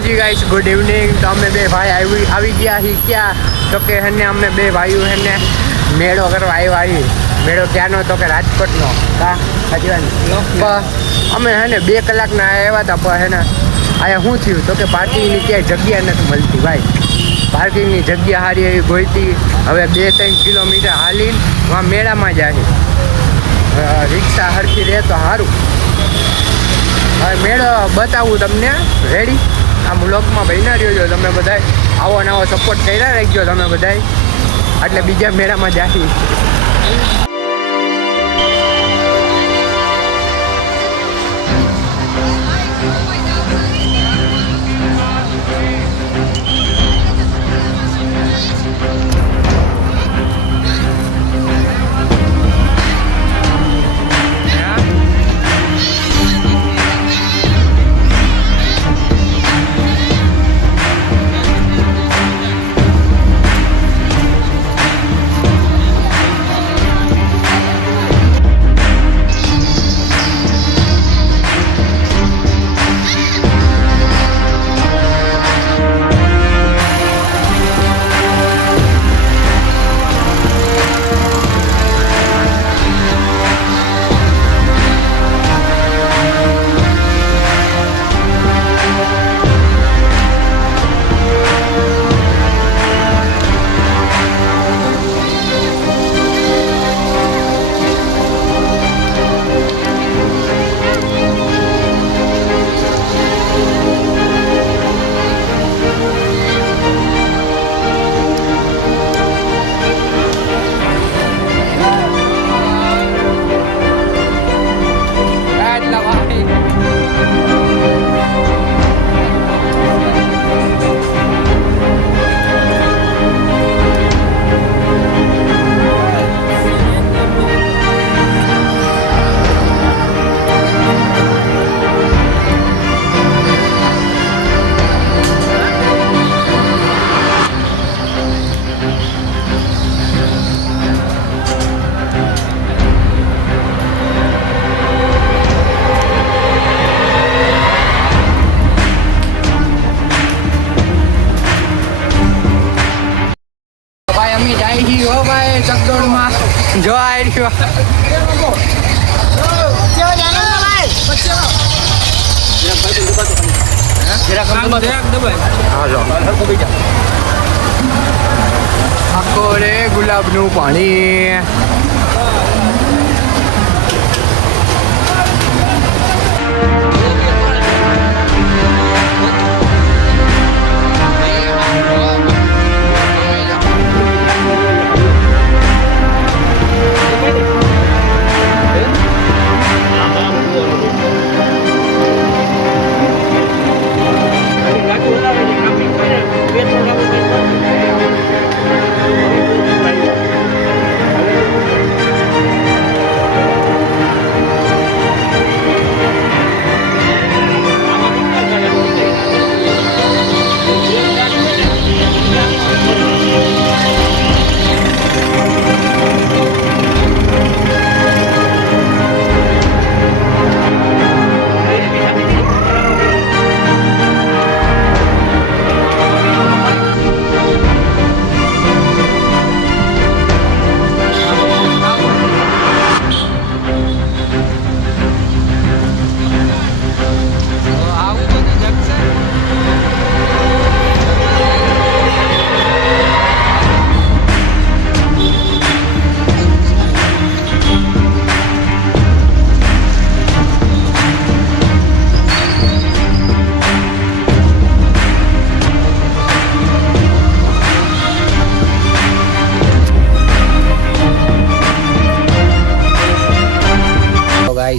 જી guys good evening. તો અમે બે ભાઈ આવી ગયા હી ક્યાં તો કે હેને અમે બે ભાઈઓ હેને મેળો કરવા આવ્યા. મેળો ક્યાંનો તો કે રાજકોટનો. કા અમે હેને 2 કલાકના આવ્યા હતા પણ હેને અહીંયા શું થયું તો કે પાર્કિંગની ક્યાંય જગ્યા નથી મળતી ભાઈ. પાર્કિંગની જગ્યા સારી એવી ગોઈતી. હવે 2-3 કિલોમીટર હાલીને વहाँ મેળામાં જાય. રિક્ષા હરખી રહે તો સારું. હવે મેળો બતાવું તમને. રેડી? આ બ્લોગમાં બન્યા રહ્યો તમે બધા. આવો નવો સપોર્ટ કર્યા રાખજો તમે બધા. એટલે બીજા મેળામાં જાહી. ચકડોળમાં જો આવી રહ્યો. આખો રે ગુલાબનું પાણી.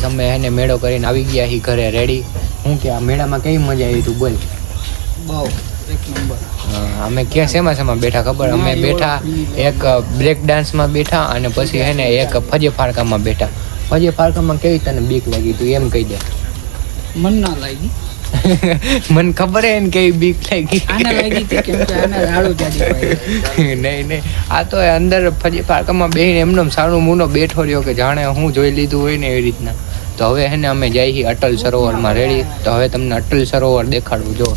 અમે એને મેળો કરીને આવી ગયા હી ઘરે. રેડી? હું કે આ મેળામાં કેવી મજા આવી તું બોલ. બહુ એક નંબર. અમે ક્યાં શેમાં બેઠા ખબર? અમે બેઠા એક બ્રેક ડાન્સમાં બેઠા અને પછી હે ને એક ફજે ફાડકામાં બેઠા. ફજે ફાડકામાં કેવી તને બીક લાગી તું એમ કહી દે. મન ના લાગી. મને ખબર હે ને કેવી બીક લાગી. આને લાગી હતી કેમ કે આને રાડો જાડી. નહીં આ તો અંદર ફજે ફાડકામાં બેહીને એમનો સારું મૂનો બેઠો રહ્યો કે જાણે હું જોઈ લીધું હોય ને એવી રીતના. તો હવે હે ને અમે જઈએ અટલ સરોવરમાં. રેડી? તો હવે તમને અટલ સરોવર દેખાડવું. જો